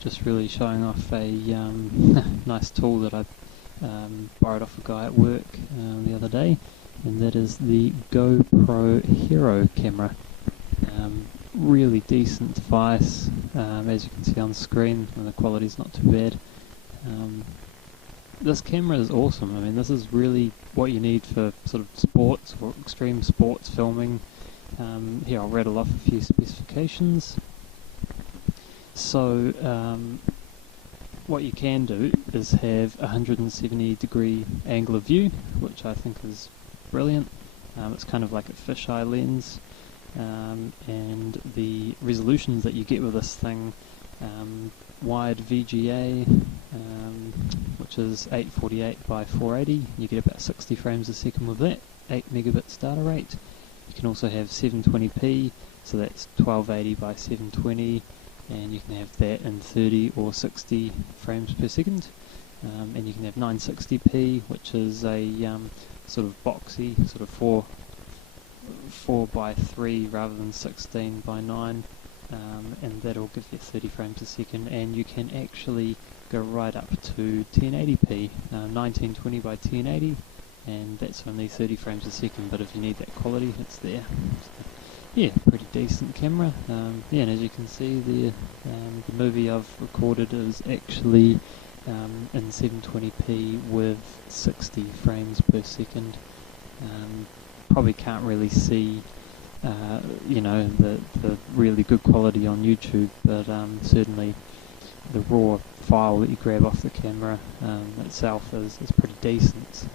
Just really showing off a nice tool that I borrowed off a guy at work the other day, and that is the GoPro Hero camera. Really decent device, as you can see on the screen, and the quality's not too bad. This camera is awesome. I mean, this is really what you need for sort of sports or extreme sports filming. Here, I'll rattle off a few specifications. So, what you can do is have a 170-degree angle of view, which I think is brilliant. It's kind of like a fisheye lens, and the resolutions that you get with this thing, wide VGA, which is 848 by 480, you get about 60 frames a second with that, 8 megabits data rate. You can also have 720p, so that's 1280 by 720, and you can have that in 30 or 60 frames per second. And you can have 960p, which is a sort of boxy, sort of 4 by 3 rather than 16 by 9, and that'll give you 30 frames a second. And you can actually go right up to 1080p, 1920 by 1080, and that's only 30 frames a second, but if you need that quality, it's there. Yeah, pretty decent camera. Yeah, and as you can see, the movie I've recorded is actually in 720p with 60 frames per second. Probably can't really see, you know, the really good quality on YouTube, but certainly the raw file that you grab off the camera itself is pretty decent. So,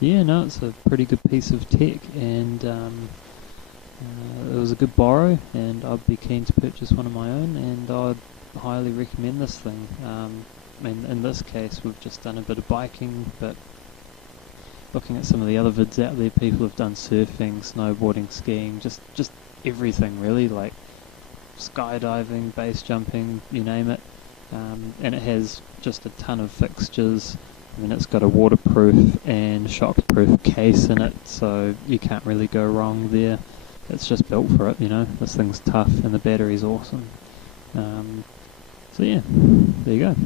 yeah, no, it's a pretty good piece of tech, and it was a good borrow, and I'd be keen to purchase one of my own, and I'd highly recommend this thing. In this case, we've just done a bit of biking, but looking at some of the other vids out there, people have done surfing, snowboarding, skiing, just everything really, like skydiving, base jumping, you name it. And it has just a ton of fixtures. I mean, it's got a waterproof and shockproof case in it, so you can't really go wrong there. It's just built for it, you know. This thing's tough, and the battery's awesome. So yeah, there you go.